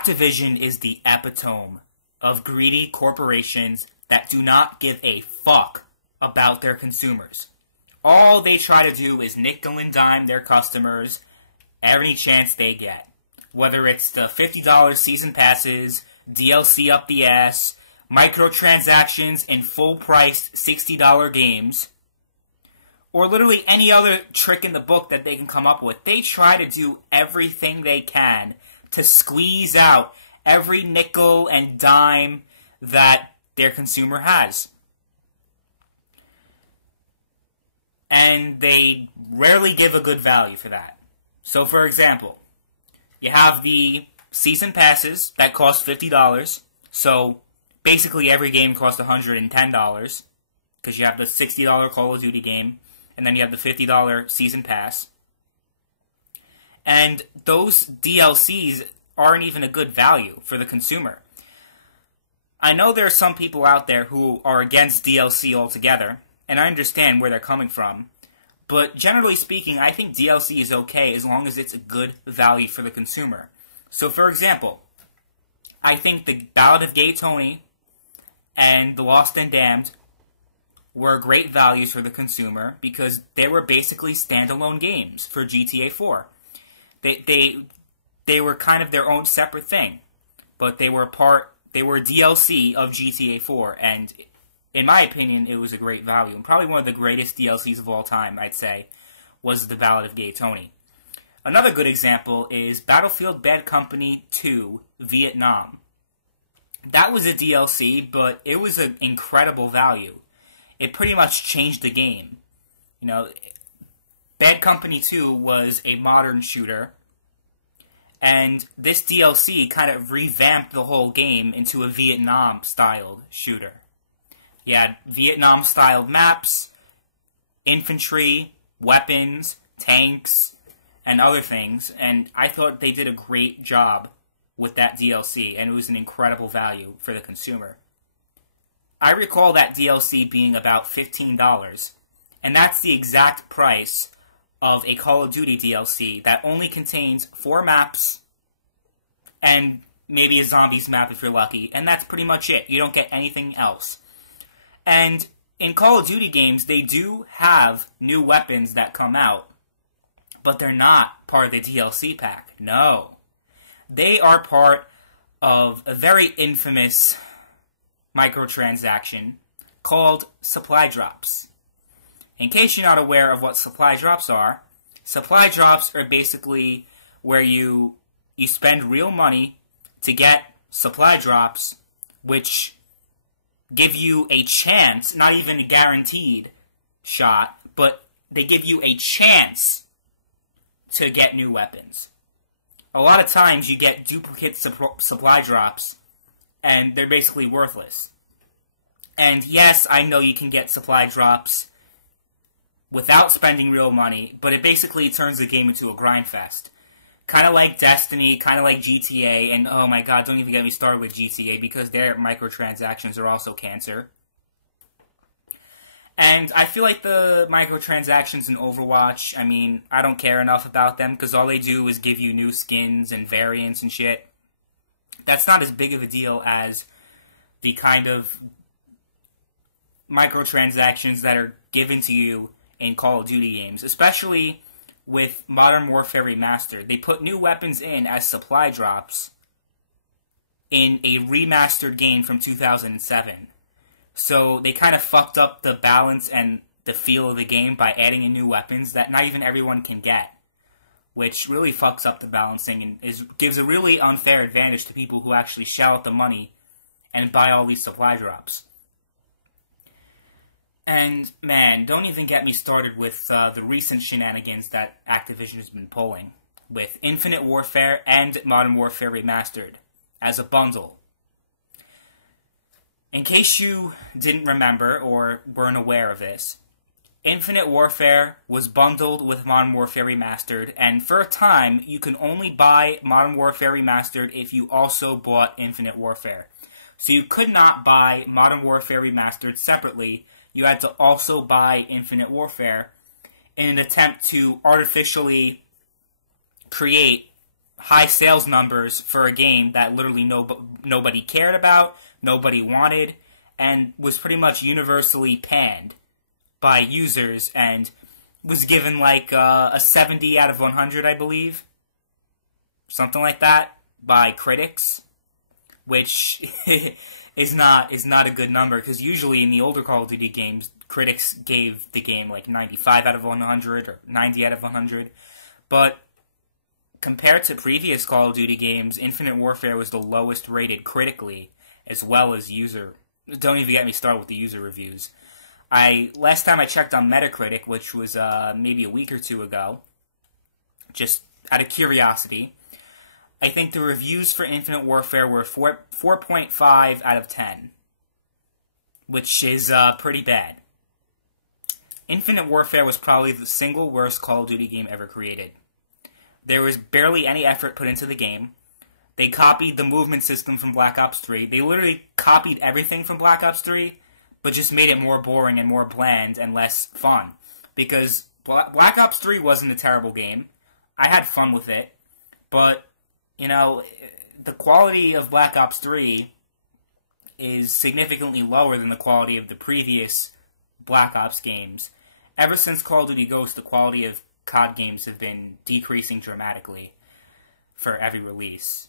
Activision is the epitome of greedy corporations that do not give a fuck about their consumers. All they try to do is nickel and dime their customers every chance they get. Whether it's the $50 season passes, DLC up the ass, microtransactions in full-priced $60 games, or literally any other trick in the book that they can come up with. They try to do everything they can to squeeze out every nickel and dime that their consumer has. And they rarely give a good value for that. So, for example, you have the season passes that cost $50. So, basically every game costs $110. Because you have the $60 Call of Duty game. And then you have the $50 season pass. And those DLCs aren't even a good value for the consumer. I know there are some people out there who are against DLC altogether, and I understand where they're coming from. But generally speaking, I think DLC is okay as long as it's a good value for the consumer. So, for example, I think the Ballad of Gay Tony and The Lost and Damned were great values for the consumer because they were basically standalone games for GTA 4. They were kind of their own separate thing, but they were DLC of GTA 4, and in my opinion, it was a great value. And probably one of the greatest DLCs of all time, I'd say, was The Ballad of Gay Tony. Another good example is Battlefield Bad Company 2 Vietnam. That was a DLC, but it was an incredible value. It pretty much changed the game. You know, Bad Company 2 was a modern shooter, and this DLC kind of revamped the whole game into a Vietnam-styled shooter. You had Vietnam-styled maps, infantry, weapons, tanks, and other things, and I thought they did a great job with that DLC, and it was an incredible value for the consumer. I recall that DLC being about $15, and that's the exact price of a Call of Duty DLC that only contains 4 maps and maybe a zombies map if you're lucky, and that's pretty much it. You don't get anything else. And in Call of Duty games, they do have new weapons that come out, but they're not part of the DLC pack. No. They are part of a very infamous microtransaction called supply drops. In case you're not aware of what supply drops are basically where you spend real money to get supply drops, which give you a chance, not even a guaranteed shot, but they give you a chance to get new weapons. A lot of times you get duplicate supply drops, and they're basically worthless. And yes, I know you can get supply drops without spending real money, but it basically turns the game into a grind fest. Kind of like Destiny, kind of like GTA, and oh my god, don't even get me started with GTA, because their microtransactions are also cancer. And I feel like the microtransactions in Overwatch, I mean, I don't care enough about them, because all they do is give you new skins and variants and shit. That's not as big of a deal as the kind of microtransactions that are given to you in Call of Duty games, especially with Modern Warfare Remastered. They put new weapons in as supply drops in a remastered game from 2007. So they kind of fucked up the balance and the feel of the game by adding in new weapons that not even everyone can get, which really fucks up the balancing and gives a really unfair advantage to people who actually shell out the money and buy all these supply drops. And, man, don't even get me started with the recent shenanigans that Activision has been pulling with Infinite Warfare and Modern Warfare Remastered as a bundle. In case you didn't remember or weren't aware of this, Infinite Warfare was bundled with Modern Warfare Remastered, and for a time, you can only buy Modern Warfare Remastered if you also bought Infinite Warfare. So you could not buy Modern Warfare Remastered separately. You had to also buy Infinite Warfare in an attempt to artificially create high sales numbers for a game that literally nobody cared about, nobody wanted, and was pretty much universally panned by users, and was given like a 70 out of 100, I believe. Something like that, by critics, which is not a good number, because usually in the older Call of Duty games, critics gave the game like 95 out of 100 or 90 out of 100. But compared to previous Call of Duty games, Infinite Warfare was the lowest rated critically, as well as user. Don't even get me started with the user reviews. Last time I checked on Metacritic, which was maybe a week or two ago, just out of curiosity, I think the reviews for Infinite Warfare were 4.5 out of 10, which is pretty bad. Infinite Warfare was probably the single worst Call of Duty game ever created. There was barely any effort put into the game. They copied the movement system from Black Ops 3. They literally copied everything from Black Ops 3, but just made it more boring and more bland and less fun. Because Black Ops 3 wasn't a terrible game. I had fun with it, but you know, the quality of Black Ops 3 is significantly lower than the quality of the previous Black Ops games. Ever since Call of Duty Ghosts, the quality of COD games have been decreasing dramatically for every release.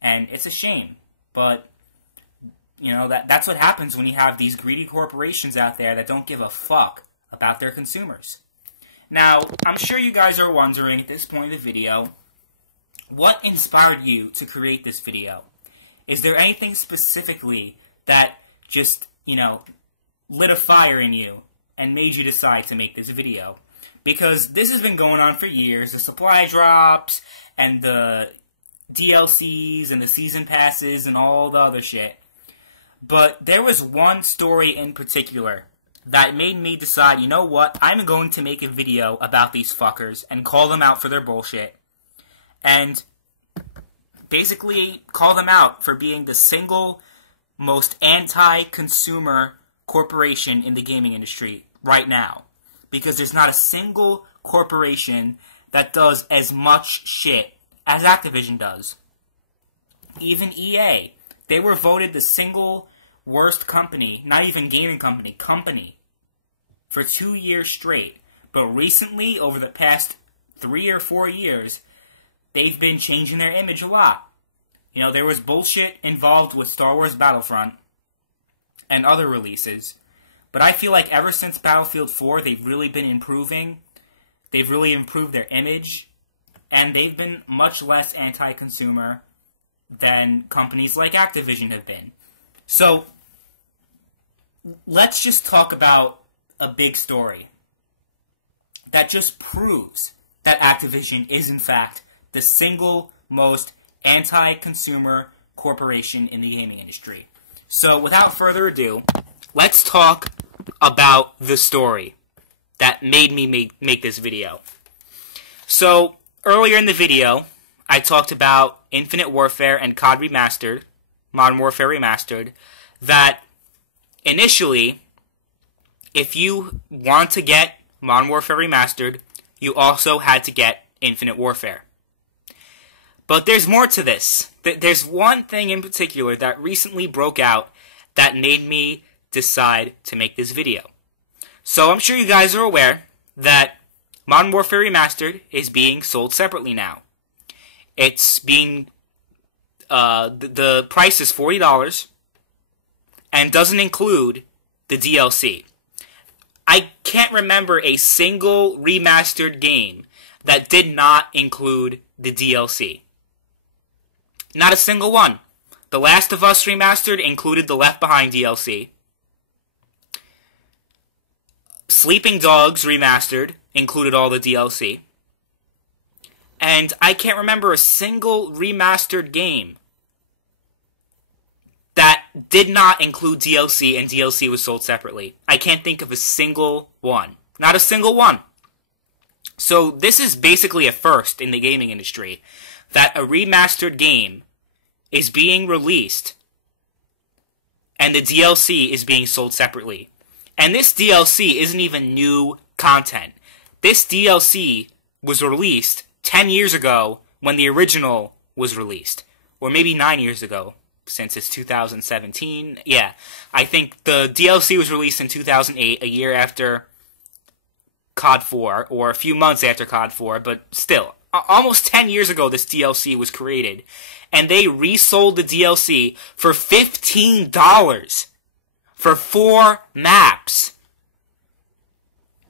And it's a shame, but you know, that's what happens when you have these greedy corporations out there that don't give a fuck about their consumers. Now, I'm sure you guys are wondering at this point in the video, what inspired you to create this video? Is there anything specifically that just, you know, lit a fire in you and made you decide to make this video? Because this has been going on for years. The supply drops and the DLCs and the season passes and all the other shit. But there was one story in particular that made me decide, you know what, I'm going to make a video about these fuckers and call them out for their bullshit. And basically call them out for being the single most anti-consumer corporation in the gaming industry right now. Because there's not a single corporation that does as much shit as Activision does. Even EA. They were voted the single worst company, not even gaming company, for 2 years straight. But recently, over the past 3 or 4 years, they've been changing their image a lot. You know, there was bullshit involved with Star Wars Battlefront and other releases. But I feel like ever since Battlefield 4, they've really been improving. They've really improved their image. And they've been much less anti-consumer than companies like Activision have been. So, let's just talk about a big story that just proves that Activision is, in fact, the single most anti-consumer corporation in the gaming industry. So, without further ado, let's talk about the story that made me make this video. So, earlier in the video, I talked about Infinite Warfare and COD Remastered, Modern Warfare Remastered, that initially, if you want to get Modern Warfare Remastered, you also had to get Infinite Warfare. But there's more to this. There's one thing in particular that recently broke out that made me decide to make this video. So I'm sure you guys are aware that Modern Warfare Remastered is being sold separately now. It's being, the price is $40 and doesn't include the DLC. I can't remember a single remastered game that did not include the DLC. Not a single one. The Last of Us Remastered included the Left Behind DLC. Sleeping Dogs Remastered included all the DLC. And I can't remember a single remastered game that did not include DLC and DLC was sold separately. I can't think of a single one. Not a single one. So this is basically a first in the gaming industry, that a remastered game is being released and the DLC is being sold separately. And this DLC isn't even new content. This DLC was released 10 years ago when the original was released. Or maybe 9 years ago, since it's 2017. Yeah, I think the DLC was released in 2008, a year after COD 4, or a few months after COD 4, but still, almost 10 years ago this DLC was created. And they resold the DLC for $15 for 4 maps.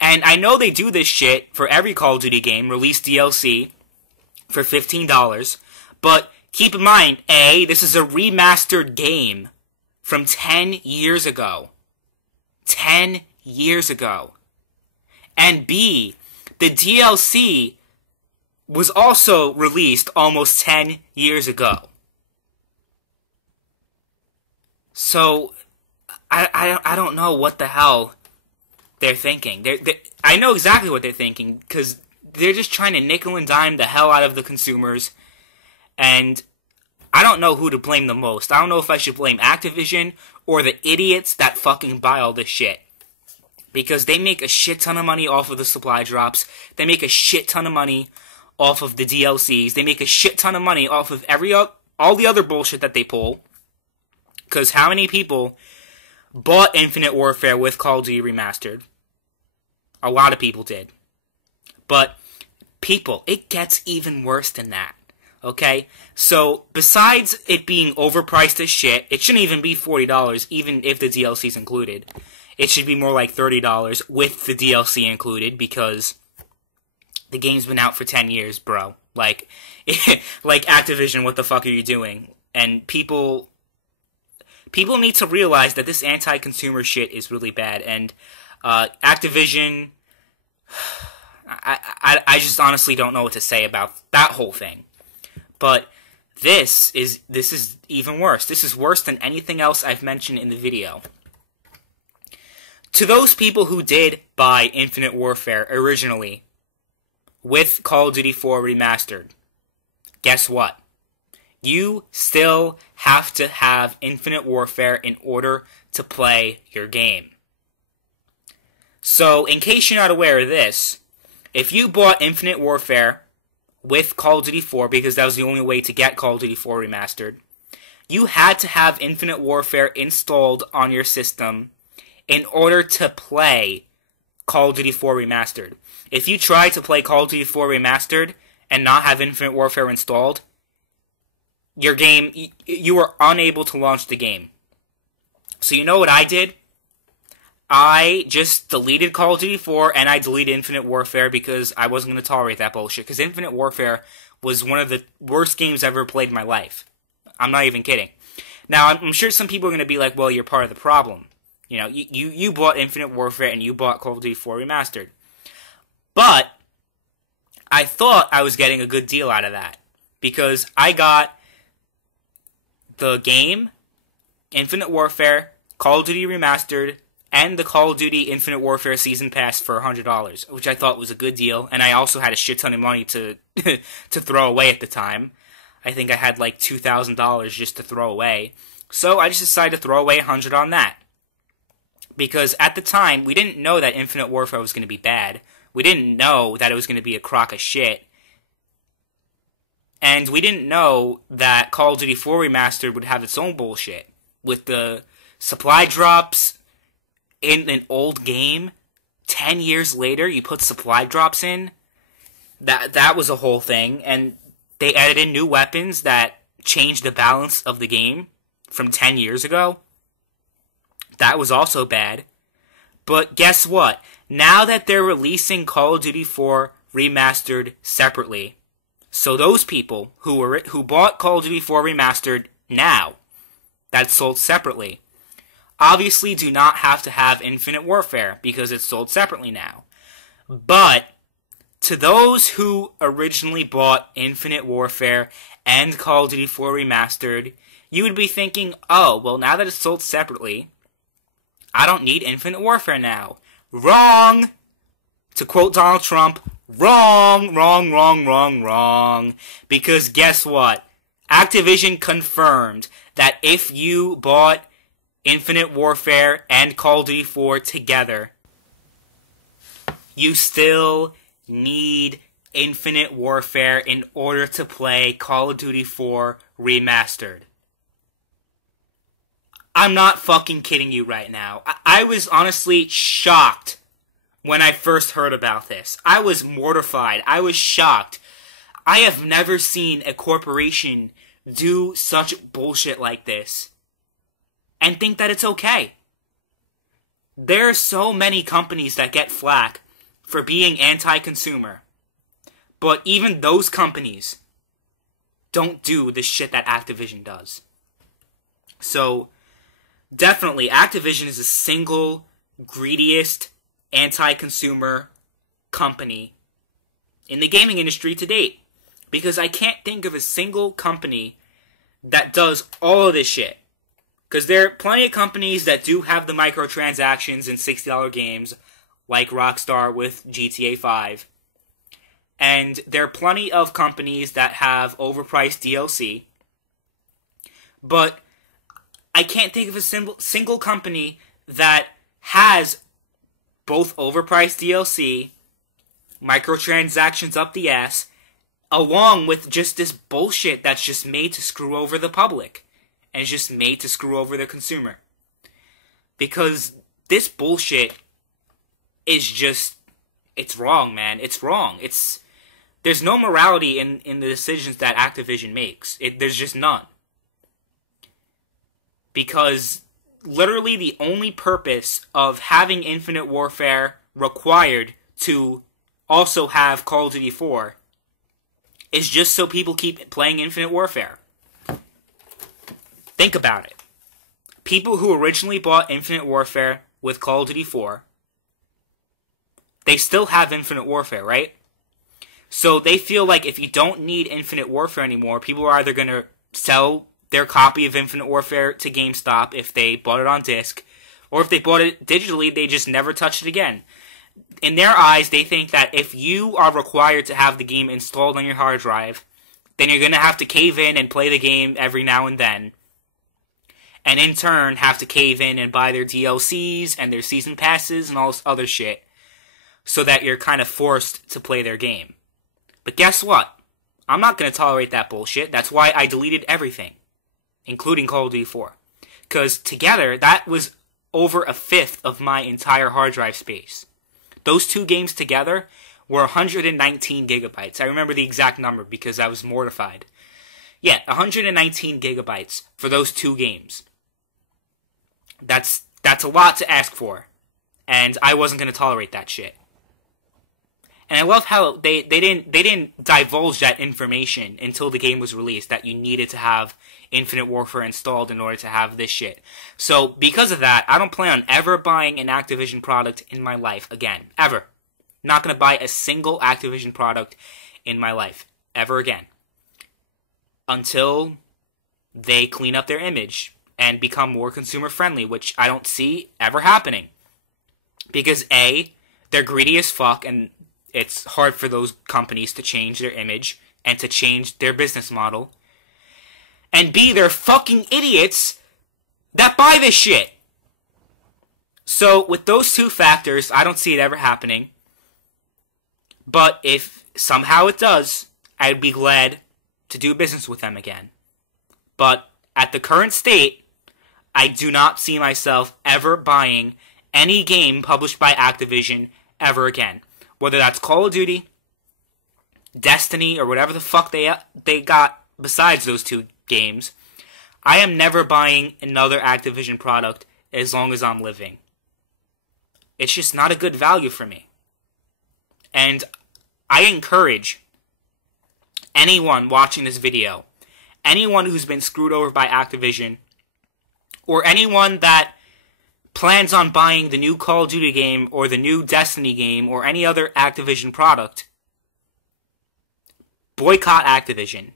And I know they do this shit for every Call of Duty game, release DLC for $15, but keep in mind, A, this is a remastered game from 10 years ago. 10 years ago. And B, the DLC was also released almost 10 years ago. So, I don't know what the hell they're thinking. I know exactly what they're thinking, because they're just trying to nickel and dime the hell out of the consumers, and I don't know who to blame the most. I don't know if I should blame Activision or the idiots that fucking buy all this shit. Because they make a shit ton of money off of the supply drops. They make a shit ton of money off of the DLCs. They make a shit ton of money off of all the other bullshit that they pull. Because how many people bought Infinite Warfare with Call of Duty Remastered? A lot of people did. But, people, it gets even worse than that. Okay? So, besides it being overpriced as shit, it shouldn't even be $40, even if the DLC's included. It should be more like $30 with the DLC included, because the game's been out for 10 years, bro. Like Activision, what the fuck are you doing? And people need to realize that this anti-consumer shit is really bad, and Activision, I just honestly don't know what to say about that whole thing. But this is even worse. This is worse than anything else I've mentioned in the video. To those people who did buy Infinite Warfare originally with Call of Duty 4 Remastered, guess what? You still have to have Infinite Warfare in order to play your game. So, in case you're not aware of this, if you bought Infinite Warfare with Call of Duty 4, because that was the only way to get Call of Duty 4 Remastered, you had to have Infinite Warfare installed on your system in order to play Call of Duty 4 Remastered. If you try to play Call of Duty 4 Remastered and not have Infinite Warfare installed, your game, you are unable to launch the game. So you know what I did? I just deleted Call of Duty 4 and I deleted Infinite Warfare because I wasn't going to tolerate that bullshit. Because Infinite Warfare was one of the worst games I've ever played in my life. I'm not even kidding. Now, I'm sure some people are going to be like, well, you're part of the problem. You know, you bought Infinite Warfare and you bought Call of Duty 4 Remastered. But I thought I was getting a good deal out of that. Because I got the game, Infinite Warfare, Call of Duty Remastered, and the Call of Duty Infinite Warfare Season Pass for $100, which I thought was a good deal. And I also had a shit ton of money to to throw away at the time. I think I had like $2,000 just to throw away. So I just decided to throw away $100 on that. Because at the time, we didn't know that Infinite Warfare was going to be bad. We didn't know that it was going to be a crock of shit. And we didn't know that Call of Duty 4 Remastered would have its own bullshit. With the supply drops in an old game, 10 years later, you put supply drops in. That was a whole thing. And they added in new weapons that changed the balance of the game from 10 years ago. That was also bad. But guess what? Now that they're releasing Call of Duty 4 Remastered separately, so those people who bought Call of Duty 4 Remastered now, that's sold separately, obviously do not have to have Infinite Warfare because it's sold separately now. But to those who originally bought Infinite Warfare and Call of Duty 4 Remastered, you would be thinking, oh, well, now that it's sold separately, I don't need Infinite Warfare now. Wrong! To quote Donald Trump, wrong, wrong, wrong, wrong, wrong. Because guess what? Activision confirmed that if you bought Infinite Warfare and Call of Duty 4 together, you still need Infinite Warfare in order to play Call of Duty 4 Remastered. I'm not fucking kidding you right now. I was honestly shocked when I first heard about this. I was mortified. I was shocked. I have never seen a corporation do such bullshit like this and think that it's okay. There are so many companies that get flack for being anti-consumer, but even those companies don't do the shit that Activision does. So, definitely, Activision is the single greediest anti-consumer company in the gaming industry to date. Because I can't think of a single company that does all of this shit. Because there are plenty of companies that do have the microtransactions in $60 games, like Rockstar with GTA 5. And there are plenty of companies that have overpriced DLC. But I can't think of a single company that has both overpriced DLC, microtransactions up the ass, along with just this bullshit that's just made to screw over the public. And it's just made to screw over the consumer. Because this bullshit is just, it's wrong, man. It's wrong. There's no morality in the decisions that Activision makes. There's just none. Because literally the only purpose of having Infinite Warfare required to also have Call of Duty 4 is just so people keep playing Infinite Warfare. Think about it. People who originally bought Infinite Warfare with Call of Duty 4, they still have Infinite Warfare, right? So they feel like if you don't need Infinite Warfare anymore, people are either going to sell their copy of Infinite Warfare to GameStop if they bought it on disc, or if they bought it digitally, they just never touched it again. In their eyes, they think that if you are required to have the game installed on your hard drive, then you're going to have to cave in and play the game every now and then. And in turn, have to cave in and buy their DLCs and their season passes and all this other shit. So that you're kind of forced to play their game. But guess what? I'm not going to tolerate that bullshit. That's why I deleted everything. Including Call of Duty 4. Because together, that was over a fifth of my entire hard drive space. Those two games together were 119 gigabytes. I remember the exact number because I was mortified. Yeah, 119 gigabytes for those two games. That's a lot to ask for. And I wasn't going to tolerate that shit. And I love how they didn't divulge that information until the game was released, that you needed to have Infinite Warfare installed in order to have this shit. So, because of that, I don't plan on ever buying an Activision product in my life again. Ever. Not going to buy a single Activision product in my life. Ever again. Until they clean up their image and become more consumer friendly, which I don't see ever happening. Because A, they're greedy as fuck, and it's hard for those companies to change their image and to change their business model. And B, they're fucking idiots that buy this shit. So, with those two factors, I don't see it ever happening. But if somehow it does, I'd be glad to do business with them again. But at the current state, I do not see myself ever buying any game published by Activision ever again. Whether that's Call of Duty, Destiny, or whatever the fuck they got besides those two games, I am never buying another Activision product as long as I'm living. It's just not a good value for me. And I encourage anyone watching this video, anyone who's been screwed over by Activision, or anyone that plans on buying the new Call of Duty game or the new Destiny game or any other Activision product, boycott Activision.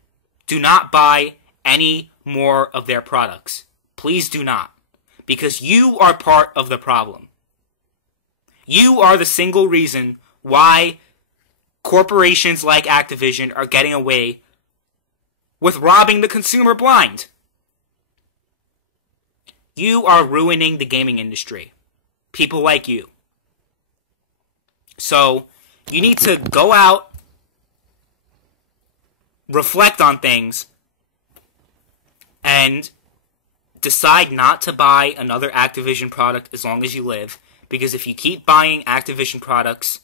Do not buy any more of their products. Please do not. Because you are part of the problem. You are the single reason why corporations like Activision are getting away with robbing the consumer blind. You are ruining the gaming industry. People like you. So, you need to go out reflect on things and decide not to buy another Activision product as long as you live. Because if you keep buying Activision products,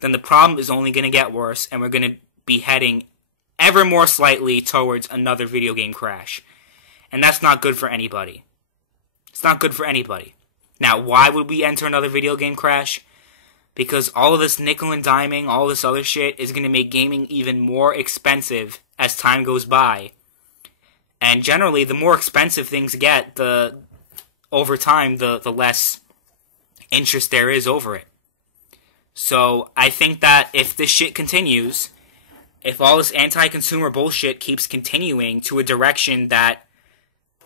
then the problem is only going to get worse, and we're going to be heading ever more slightly towards another video game crash. And that's not good for anybody. It's not good for anybody. Now, why would we enter another video game crash? Because all of this nickel and diming, all this other shit, is going to make gaming even more expensive as time goes by. And generally, the more expensive things get, over time, the less interest there is over it. So, I think that if this shit continues, if all this anti-consumer bullshit keeps continuing to a direction that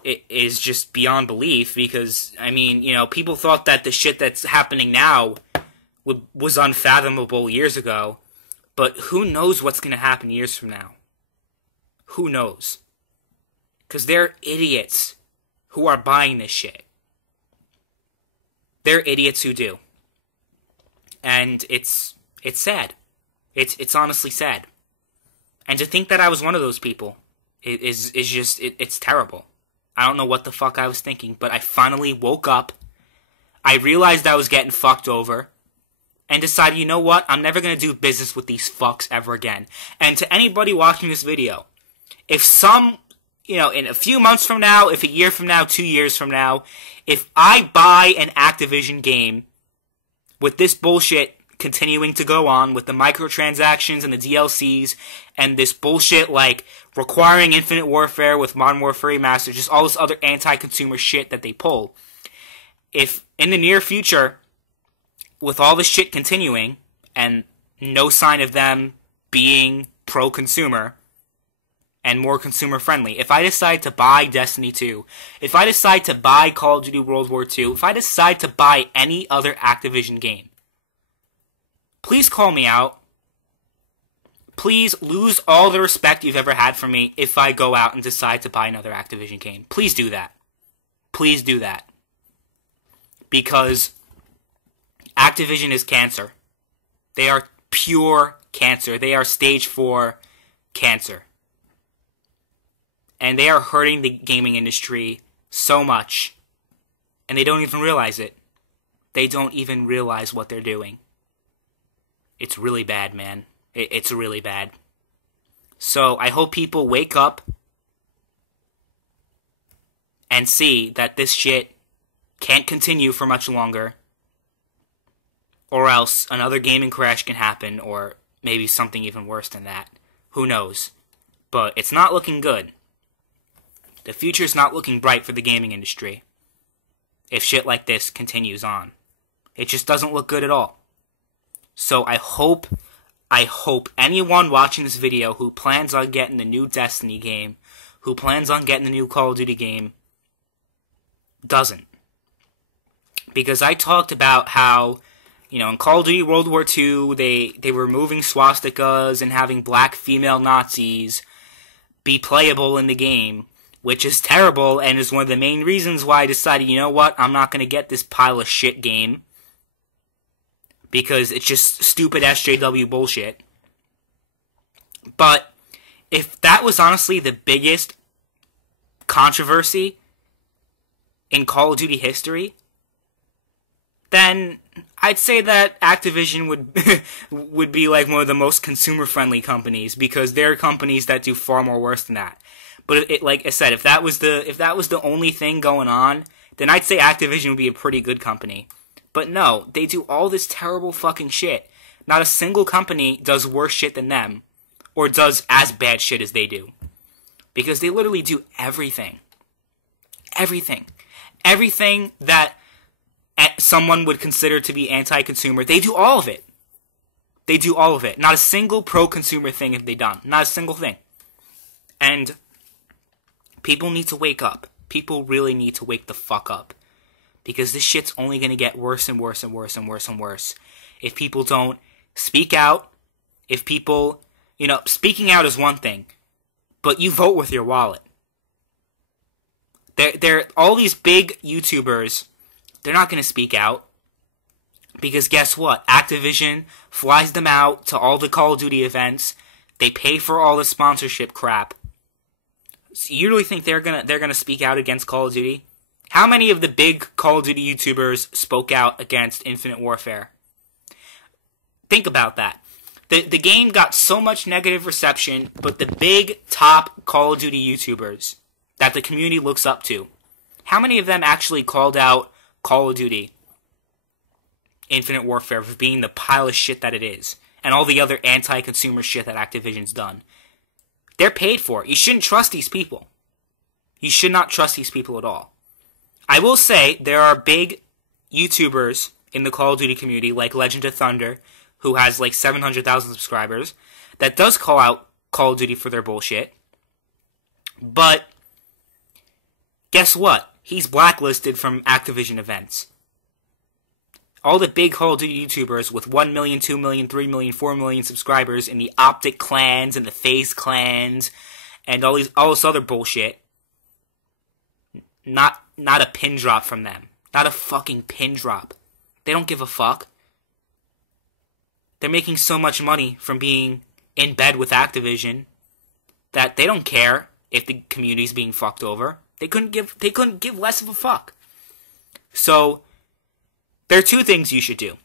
it is just beyond belief, because, I mean, you know, people thought that the shit that's happening now was unfathomable years ago, but who knows what's going to happen years from now? Who knows? Because they're idiots who are buying this shit. They're idiots who do. And it's sad. It's honestly sad. And to think that I was one of those people is just, it's terrible. I don't know what the fuck I was thinking, but I finally woke up. I realized I was getting fucked over. And decided, you know what? I'm never going to do business with these fucks ever again. And to anybody watching this video, if in a few months from now, if a year from now, 2 years from now, if I buy an Activision game with this bullshit continuing to go on, with the microtransactions and the DLCs, and this bullshit like requiring Infinite Warfare with Modern Warfare Remastered, just all this other anti-consumer shit that they pull, if in the near future, with all this shit continuing, and no sign of them being pro-consumer, and more consumer-friendly, if I decide to buy Destiny 2, if I decide to buy Call of Duty World War II, if I decide to buy any other Activision game, please call me out. Please lose all the respect you've ever had for me if I go out and decide to buy another Activision game. Please do that. Please do that. Because Activision is cancer. They are pure cancer. They are stage 4 cancer. And they are hurting the gaming industry so much. And they don't even realize it. They don't even realize what they're doing. It's really bad, man. It's really bad. So I hope people wake up and see that this shit can't continue for much longer. Or else another gaming crash can happen, or maybe something even worse than that. Who knows? But it's not looking good. The future's not looking bright for the gaming industry if shit like this continues on. It just doesn't look good at all. So I hope anyone watching this video who plans on getting the new Destiny game, who plans on getting the new Call of Duty game, doesn't. Because I talked about how, you know, in Call of Duty World War II, they were removing swastikas and having black female Nazis be playable in the game, which is terrible and is one of the main reasons why I decided, you know what, I'm not going to get this pile of shit game. Because it's just stupid SJW bullshit. But if that was honestly the biggest controversy in Call of Duty history, then I'd say that Activision would be like one of the most consumer-friendly companies, because there are companies that do far more worse than that. But like I said, if that was the only thing going on, then I'd say Activision would be a pretty good company. But no, they do all this terrible fucking shit. Not a single company does worse shit than them, or does as bad shit as they do. Because they literally do everything. Everything. Everything that someone would consider to be anti-consumer, they do all of it. They do all of it. Not a single pro-consumer thing have they done. Not a single thing. And people need to wake up. People really need to wake the fuck up. Because this shit's only going to get worse and worse and worse and worse and worse. If people don't speak out, if people, you know, speaking out is one thing, but you vote with your wallet. All these big YouTubers, they're not going to speak out. Because guess what? Activision flies them out to all the Call of Duty events. They pay for all the sponsorship crap. So you really think they're gonna speak out against Call of Duty? How many of the big Call of Duty YouTubers spoke out against Infinite Warfare? Think about that. The game got so much negative reception, but the big top Call of Duty YouTubers that the community looks up to, how many of them actually called out Call of Duty Infinite Warfare for being the pile of shit that it is, and all the other anti-consumer shit that Activision's done? They're paid for it. You shouldn't trust these people. You should not trust these people at all. I will say there are big YouTubers in the Call of Duty community, like Legend of Thunder, who has like 700,000 subscribers, that does call out Call of Duty for their bullshit. But guess what? He's blacklisted from Activision events. All the big Call of Duty YouTubers with 1 million, 2 million, 3 million, 4 million subscribers in the Optic clans and the FaZe clans and all this other bullshit, not a pin drop from them. Not a fucking pin drop. They don't give a fuck. They're making so much money from being in bed with Activision that they don't care if the community's being fucked over. They couldn't give less of a fuck. So there are two things you should do.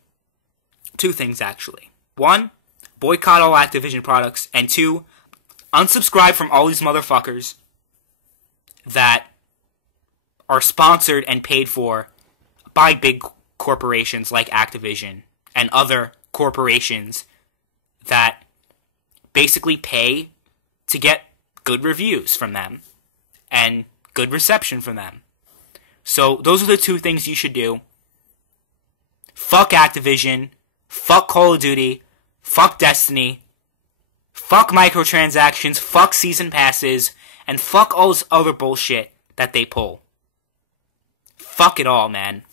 Two things, actually. One, boycott all Activision products. And two, unsubscribe from all these motherfuckers that are sponsored and paid for by big corporations like Activision and other corporations that basically pay to get good reviews from them and good reception from them. So those are the two things you should do. Fuck Activision, fuck Call of Duty, fuck Destiny, fuck microtransactions, fuck season passes, and fuck all this other bullshit that they pull. Fuck it all, man.